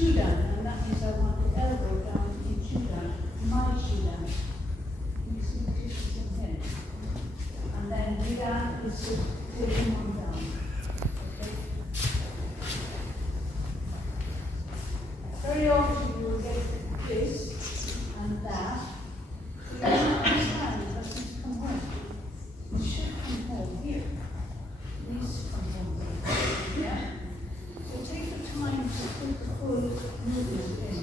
Shudan, and that means I want the elbow down in Shudan, my Shudan. You see the tissues in here. And then Nidan is to taking one down. Okay? Very often you will get this and that. You don't understand it doesn't come home. It should come home here. It needs to come home here. Yeah? So take the time to put the full movement in.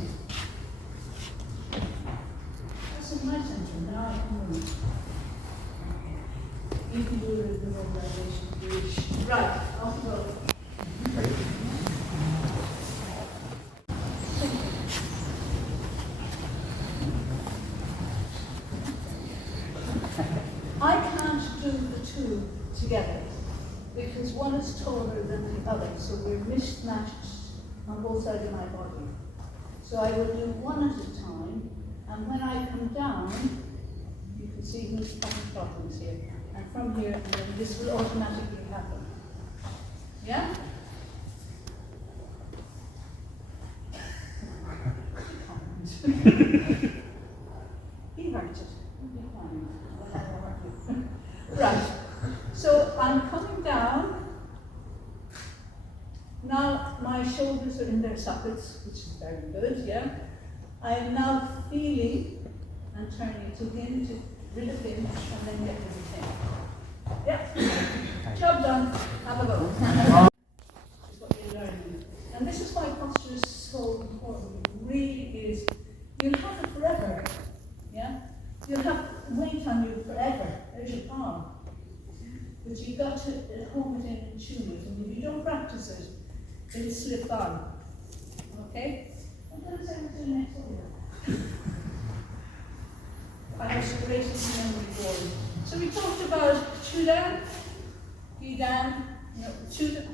That's in my center. Now I can move. You can do the mobilization. Right, off we go. I can't do the two together because one is taller than the other, so we're mismatched on both sides of my body. So I will do one at a time, and when I come down, you can see who's having problems here. And from here, and then this will automatically happen. Yeah? He hurt it. Right. So I'm coming down. Now my shoulders are in their sockets, which is very good, yeah? I am now feeling and turning to him, to rid of him, and then get rid of him. Yeah? Job done. Have a go. That's what you're learning. And this is why posture is so important. It really is. You'll have it forever. Yeah? You'll have weight on you forever. There's your palm. But you've got to home it in and tune it. And if you don't practice it, it'll slip on. Okay? I'm going to say what's the next one. I have some racing memory board. So we talked about Chudan, Gidan, no, Chudan,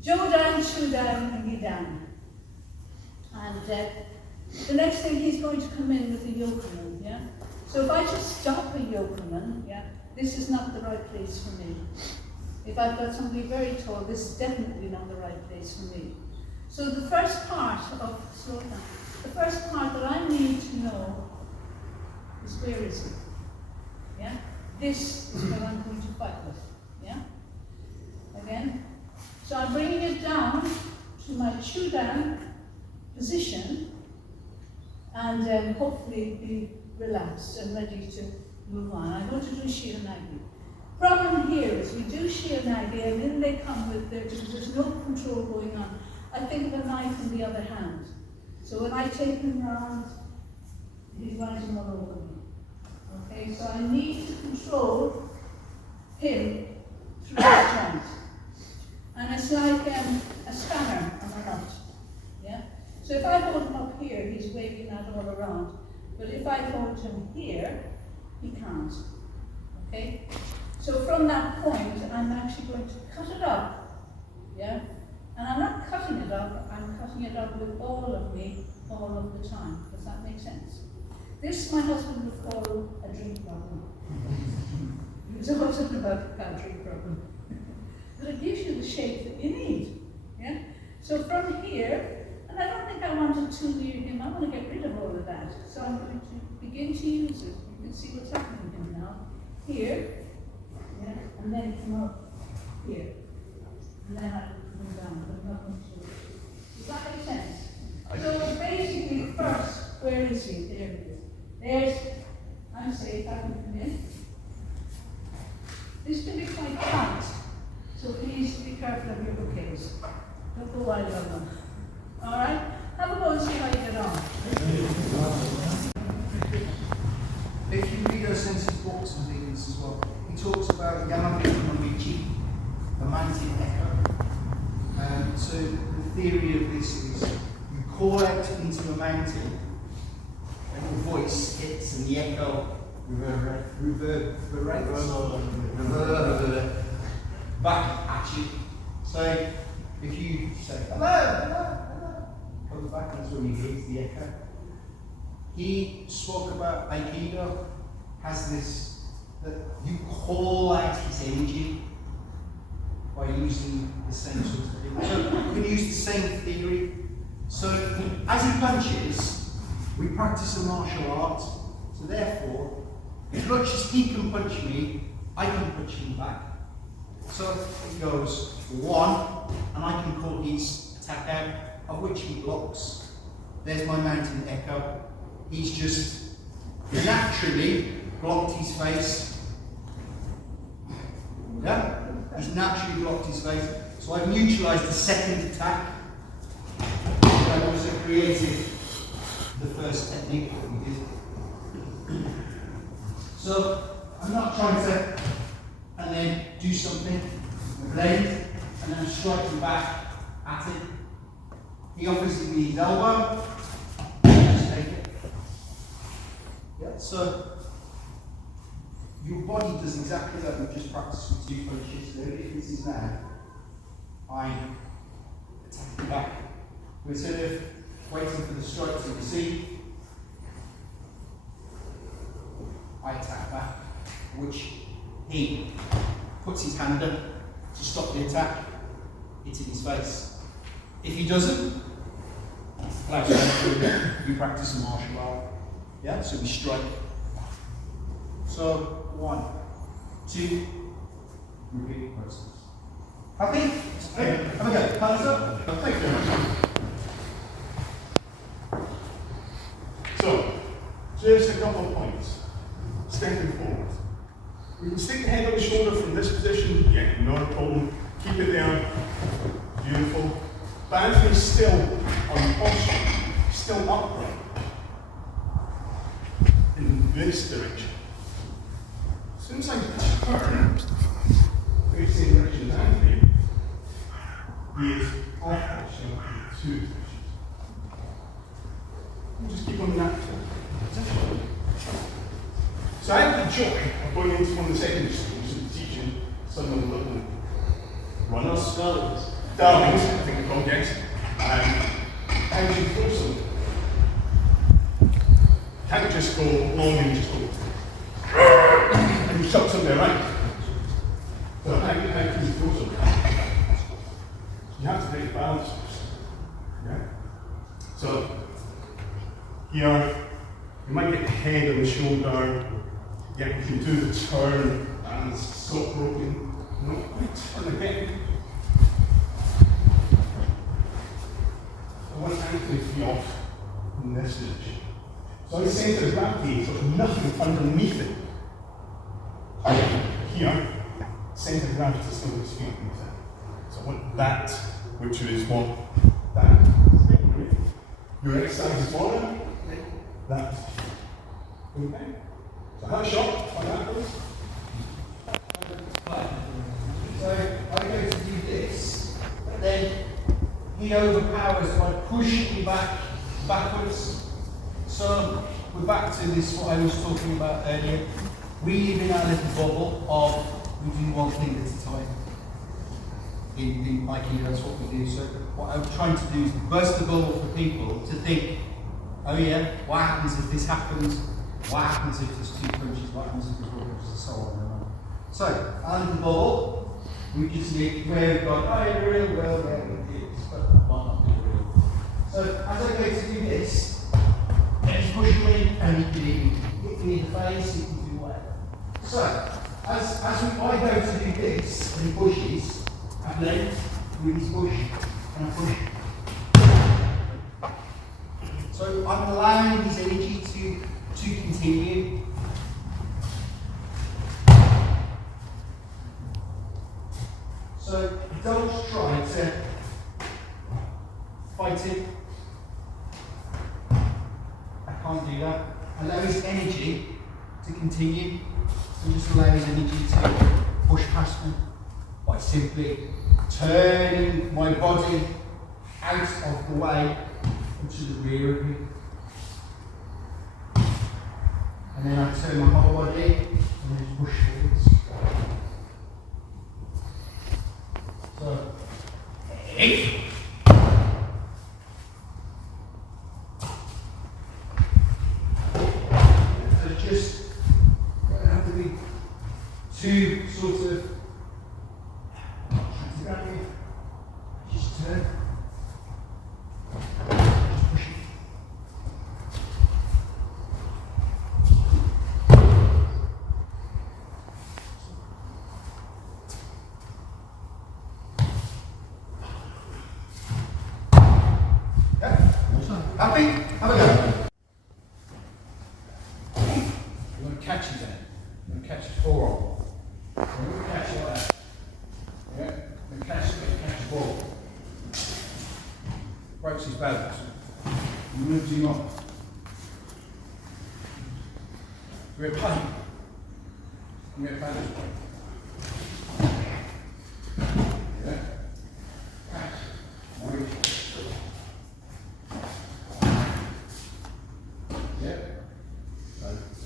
Jodan, Chudan, and Gidan. And the next thing he's going to come in with a yokoman, yeah? So if I just stop a yokoman, yeah, this is not the right place for me. If I've got somebody very tall, this is definitely not the right place for me. So the first part of, slow down, the first part that I need to know is where is it? Yeah? This is what I'm going to fight with. Yeah? Again. So I'm bringing it down to my Chudan position and hopefully be relaxed and ready to move on. I'm going to do Shiranagi. Problem here is we do Shiranagi and then they come with there's no control going on. I think of a knife in the other hand. So when I take him round, he's rising all over me. Okay, so I need to control him through the joint. And it's like a spanner on a nut. Yeah? So if I hold him up here, he's waving that all around. But if I hold him here, he can't. Okay? So from that point, I'm actually going to cut it up. Yeah? And I'm not cutting it up, I'm cutting it up with all of me, all of the time. Does that make sense? This my husband would call a drink problem. He was always talking about a drink problem. But it gives you the shape that you need. Yeah? So from here, and I don't think I want to tutor him, I want to get rid of all of that. So I'm going to begin to use it. You can see what's happening to him now. Here, yeah, and then come up here. And then I come down, but not much. Does that make sense? So basically, first, where is he? There he is. There's, I'm safe, I can come in. This can be quite tight, so please be careful of your bouquets. Don't go wild on them. All right? Have a go and see how you get on. If you read Osensi's books and things as well, he talks about Yamamata no Michi, the mountain echo. So the theory of this is you call out into a mountain and your voice hits and the echo reverberates back at you. So if you say hello, hello, hello, comes back, that's when you hear the echo. He spoke about Aikido has this, that you call out his energy by using the same sort of thing. So you can use the same theory. So as he punches, we practice a martial art. So therefore, as much as he can punch me, I can punch him back. So it goes 1, and I can call his attack out, of which he blocks. There's my mountain echo. He's just naturally blocked his face. Yeah? He's naturally blocked his face. So I've neutralised the second attack. I've also created the first technique that we did. So I'm not trying to and then do something, blend, and then strike him back at it. He offers me his elbow, and just take it. Yeah, so your body does exactly that. We've just practiced with 2 punches. The only difference is now I'm attacking back. Instead of waiting for the strike to receive, I attack back, which he puts his hand up to stop the attack, hitting his face. If he doesn't, we practice a martial art. Yeah, so we strike. So 1, 2, repeat the process. Happy? Okay, have a go. Hands up. Thank you very much. So, just a couple of points. Stepping forward. We can stick the head on the shoulder from this position. Yeah, not a problem. Keep it there. Beautiful. But Anthony's still on posture, still upright. In this direction. As soon as I turn, facing the direction of Anthony, he is off posture in 2 directions. We'll just keep on that position. So I had the joy of going into one of the secondary schools and teaching some of the little runners, darlings, I think they're called, yes. How do you throw some? Can't just go long and just go and you shove something around. So how do you throw some? You have to take balance first. Yeah? So here, you might get the head on the shoulder. Yeah, we can do the turn and stop roping. No, turn again. I want Anthony to be off in this position. So I centre of gravity, so there's nothing underneath it. Here, centre of gravity is still his feet underneath it. So I want that, which is what? That. Your exercise is bottom. That. Okay. So have a shot like that, please. So I go to do this, but then he overpowers by pushing me backwards. So we're back to this, what I was talking about earlier. We live in our little bubble of we do one thing at a time. In Aikido, that's what we do. So what I'm trying to do is burst the bubble for people to think, oh yeah, what happens if this happens? What happens if there's 2 punches? What happens if there's 4 punches? And so on and on. So, our little bubble, we just need where we've got, oh yeah, the real world, yeah, we do this, but why not do the real? So, as I go to do this, he's pushing me, and he can even hit me in the face, he can do whatever. So, I go to do this, and he pushes, and then with his push, and I push. So I'm allowing his energy to continue. So don't try to fight him. I can't do that. Allow his energy to continue. And just allow his energy to push past me by simply turning my body out of the way to the rear of me. And then I turn my whole body and then push forwards. So, so just don't have to be too sort of just turn. Happy? Have a go. You want to catch his hand. You want to catch his forearm. You want to catch it like that. Yeah? And catch the ball. Breaks his balance. Moves him off. We're pain. We get balance. Yeah? Catch. Reach. Yeah?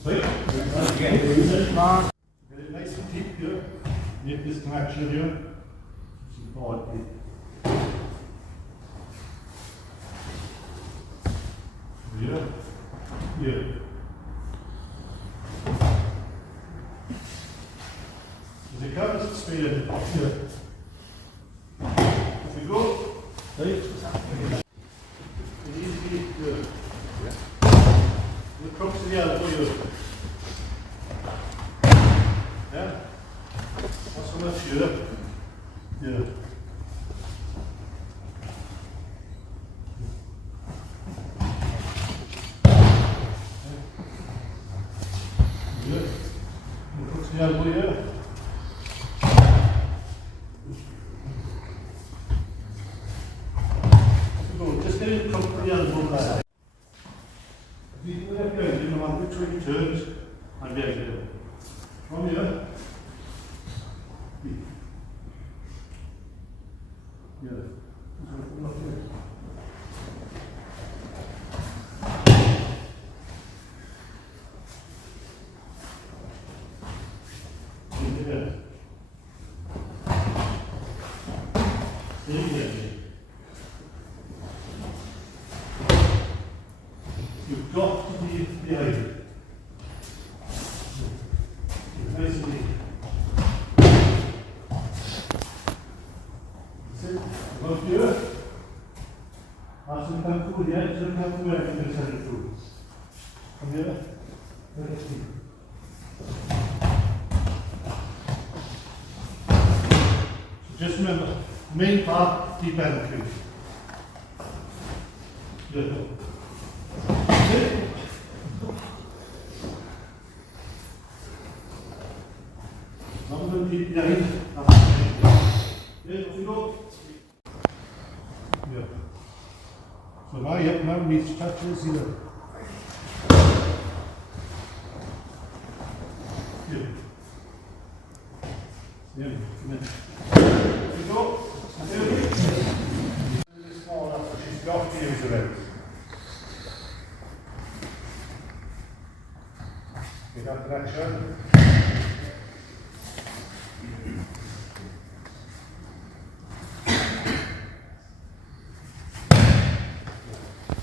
Sweet. Again. Get it nice and deep here. Make this connection here. Support it. Yeah. Yeah. As it comes, straight in. Here. As we go. Right. It needs to be good. The crux of the elbow here. Yeah. Not so much here. Yeah. Good. The crux of the elbow here. Go. Just get in the crux of the elbow there. If you do that good, you know which way you turns, and there you go. From here. Yeah. You've got to be behind it. Nice and deep. That's it. Above here. Ask them to come through here. Just come through here and send it through. From here. Very deep. So just remember, main part, deep end crease. Good. Good. I'm going to keep behind. Good, off you go. Yeah. So now, yep, now needs touches here. Good. Yeah, come in. Off you go. Good. Really small enough, but she's got to use it. Get that direction.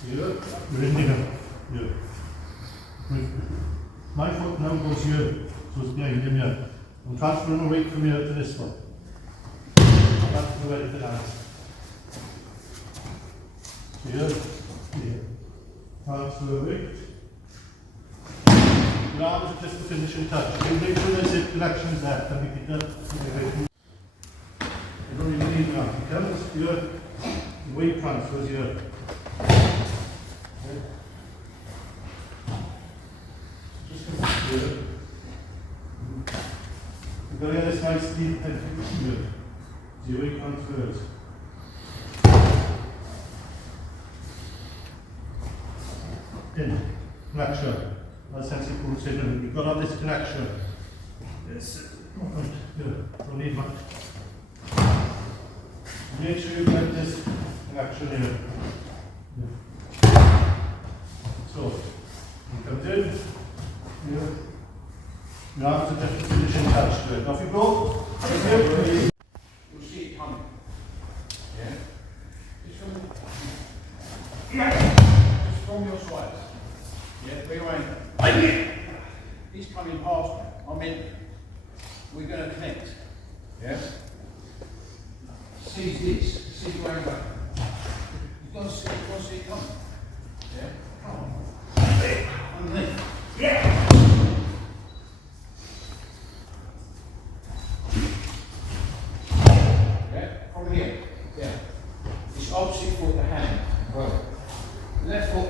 Here, we're in here. Here. My foot now goes here, so it's behind him here. I'm transferring the weight from here to this one. That's the way to the hands. Here, here. Transfer the weight. Your arms are just the finishing touch. You make sure there's hip connections there, then we can do it. You don't really need that. It comes here, the weight transfers here. Okay. Just come here. You've got to get this nice deep head here. So your weight transfers. In, flexion. That's sensitive considering you've got to have this connection. Yes. Good. Don't need much. Make sure you get this connection here. So, he comes in. Here. You have to just finish and touch to it. Off you go. Here. You'll see it coming. Yeah? Just from your side. Yeah, rearrange. He's coming past me. I'm in. We're going to connect. Yeah? Seize this. See where I'm going. You've got to see it coming. Yeah? Come on. Underneath. Yeah! Yeah? From here. Yeah. It's opposite foot the hand. Right. Left foot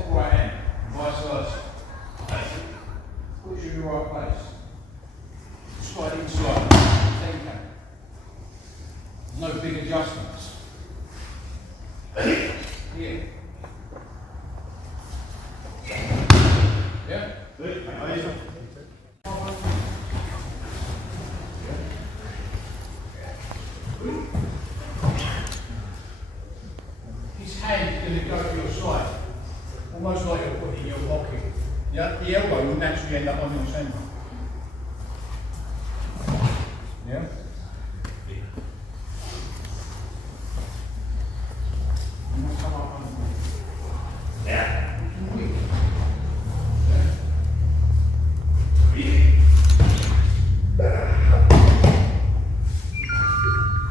almost like you're putting in your pocket. Yeah, the elbow will naturally end up on your centre. Yeah? And that's how I Yeah.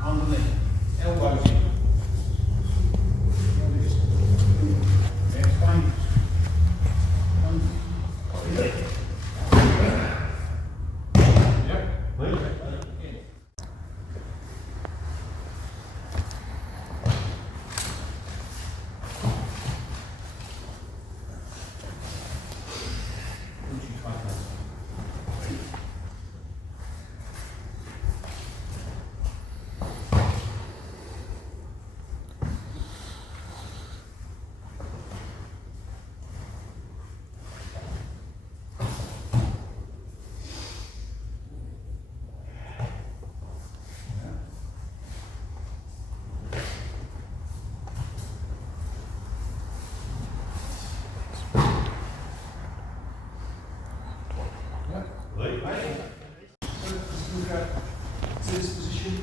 underneath, elbows in. Yeah, it's dangerous. So just look at this position.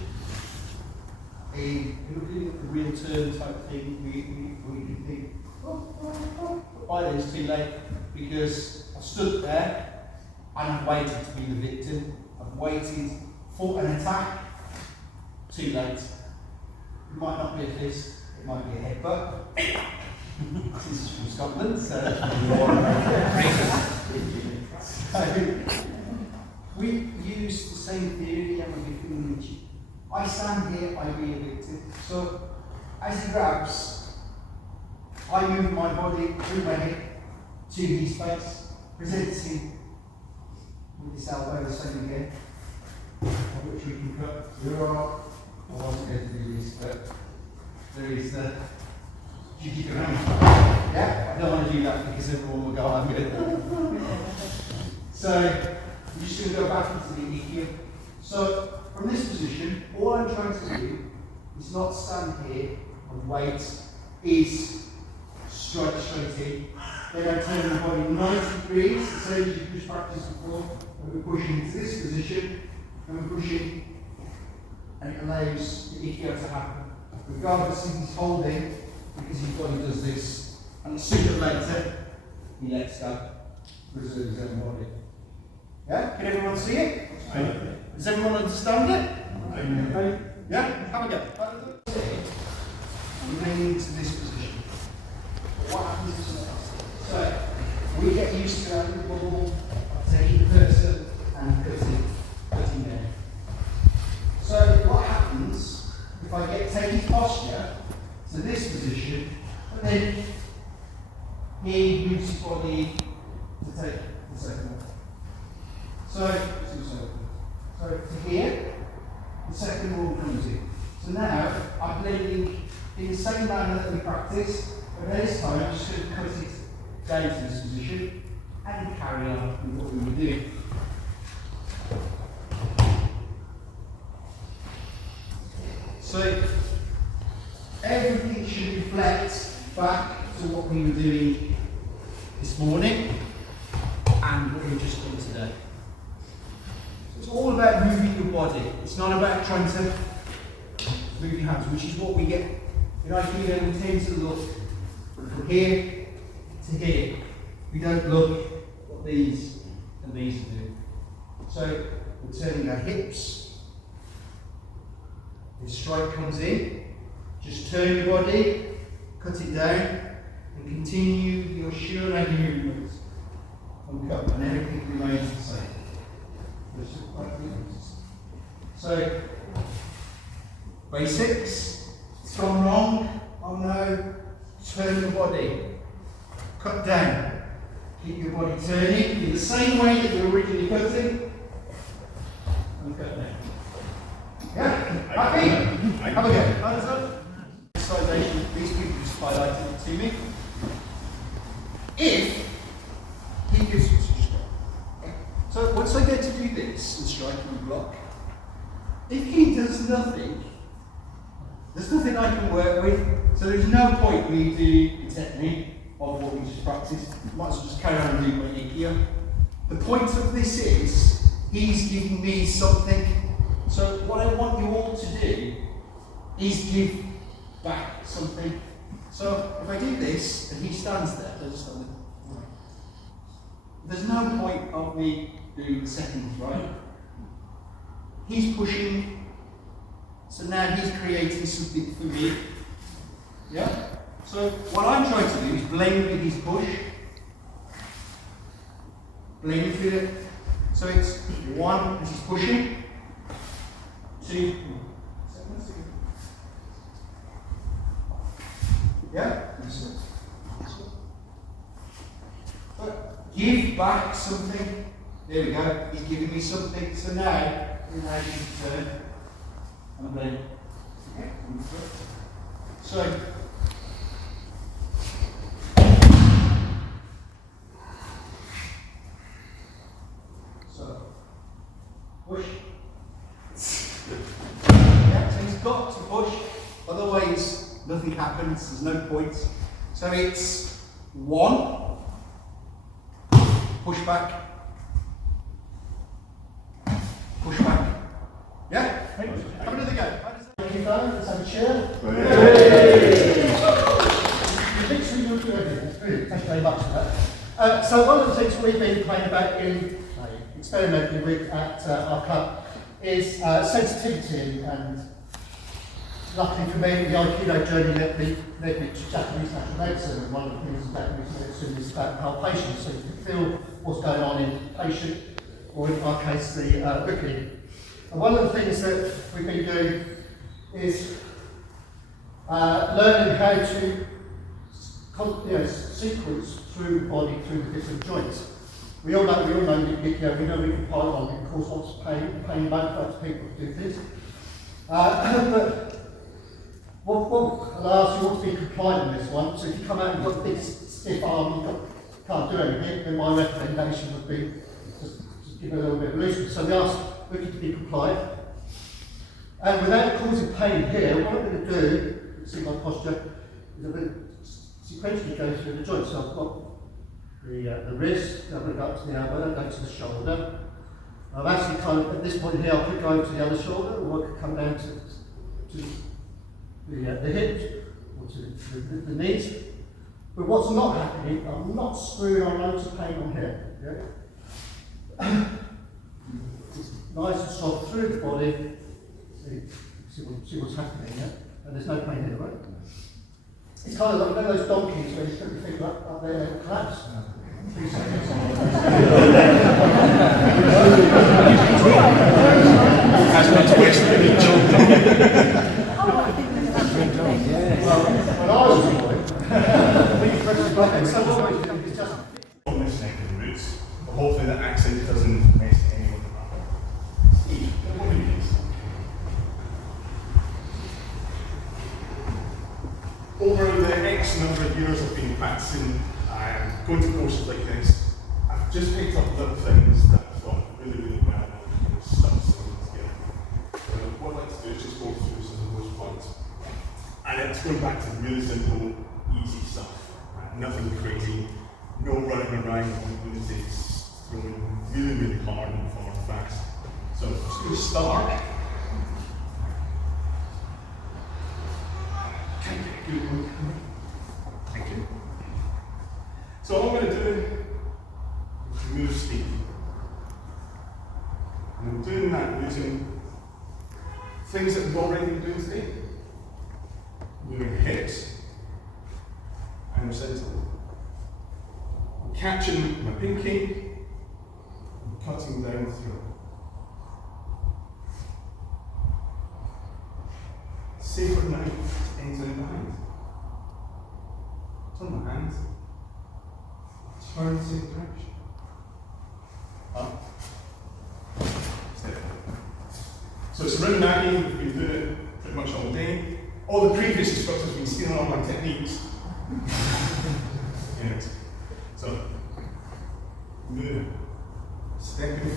Looking at the real turn type thing, we can think, but by then it's too late because I stood there and I've waited to be the victim. I've waited for an attack. Too late. It might not be a fist, it might be a headbutt. This is from Scotland, so we use the same theory and we feel I stand here, I be a victim. So as he grabs, I move my body through my hip to his face, presents him with this elbow the same again, which we can cut. I wasn't going to do this, but there is the yeah, I don't want to do that because everyone will go, I'm good. So you're just going to go back into the Aikido. So from this position, all I'm trying to do is not stand here and wait, is strike straight in. Then I turn the body 90 degrees, the same as you just practiced before, and we're pushing into this position, and we're pushing, and it allows the Aikido to happen. Regardless if he's holding, because his body does this, and sooner or later, he lets go, preserve his own body. Yeah? Can everyone see it? Does everyone understand it? Yeah? Have a go. Remain into this position. But what happens is so we get used to having the bubble, taking the person and cutting down. So what happens if I take his posture to this position, and then he moves his body to take the second one. So to here, the second wall comes in. So now I'm blending in the same manner that we practice, but this time I'm just going to cut it down to this position and carry on with what we were doing. So everything should reflect back to what we were doing this morning and what we've just done today. So it's all about moving your body. It's not about trying to move your hands, which is what we get in Aikido. We tend to look from here to here. We don't look what these and these do. So we're turning our hips. The strike comes in. Just turn your body, cut it down, and continue your shirogane movements. And everything remains the same. So, basics. It's gone wrong. Oh no. Turn the body. Cut down. Keep your body turning in the same way that you were originally cutting. And cut down. Yeah? Happy? Have a go. Exercisation, these people just highlighted it to me. If he gives you so once I get to do this and strike and block, if he does nothing, there's nothing I can work with, so there's no point me doing the technique of what we just practiced. Might as well just carry on doing what Aikido. The point of this is, he's giving me something. So what I want you all to do is give back something. So if I do this, and he stands there, there's no point of me doing the seconds, right? He's pushing, so now he's creating something for me. Yeah? So what I'm trying to do is blend with his push. Blend through it. So it's 1 as he's pushing, 2, yeah? But give back something. There we go. He's giving me something. So now you can turn and then so push. Yeah, so he's got to push, otherwise nothing happens, there's no point. So it's 1, push back, push back. Yeah? Have another go. Thank you, Dan. Let's have a cheer. You literally will do everything. That's brilliant. Thank you very much for that. So one of the things we've been playing about in experimenting with at our club is sensitivity, and luckily for me, the Aikido journey led me to Japanese natural medicine, and one of the things in Japanese medicine is about palpation, so you can feel what's going on in the patient, or in our case, the booking. And one of the things that we've been doing is learning how to sequence through the body, through the different joints. We all know Aikido, we know we can pile on, it cause lots of pain motivates people to do things. But what allows you all to be compliant in this one, so if you come out and you've got a big stiff arm, you can't do anything, then my recommendation would be just give it a little bit of looseness. So we ask Ricky to be compliant. And without causing pain here, what I'm going to do, you can see my posture, is I'm going to sequentially go through the joints. So I've got the wrist, I'm going to go up to the elbow, go to the shoulder. I've actually at this point here, I could go to the other shoulder, or I could come down to the hip, or to the knees. But what's not happening, I'm not screwing on loads of pain on here. Yeah? It's nice and soft through the body. See what's happening, yeah? And there's no pain here, right? It's kind of like one of those donkeys where you put your finger up there and collapse. 3 seconds. That's not twisted. When I was a boy, we pressed the button. So what we do is just on this neck of the roots, but hopefully that accent doesn't mess anyone up. What do you mean? Over the X number of years I've been practicing, going to courses like this, I've just picked up little things that I've thought really well and stuff together. So what I'd like to do is just go through some of those points. And it's going back to really simple, easy stuff. Nothing crazy, no running around on lunatics, throwing really hard and far and fast. So I'm just going to start. Thank you. So all I'm going to do is move steep. And I'm doing that using things that we've already been doing today. Moving hips and the center. I'm catching my pinky and cutting down through. Safer now to enter in behind. Turn my hands. Turn the same direction. Up. Step. So it's around that we've been doing it pretty much all day. All the previous instructors have been stealing all my techniques. So, move, stepping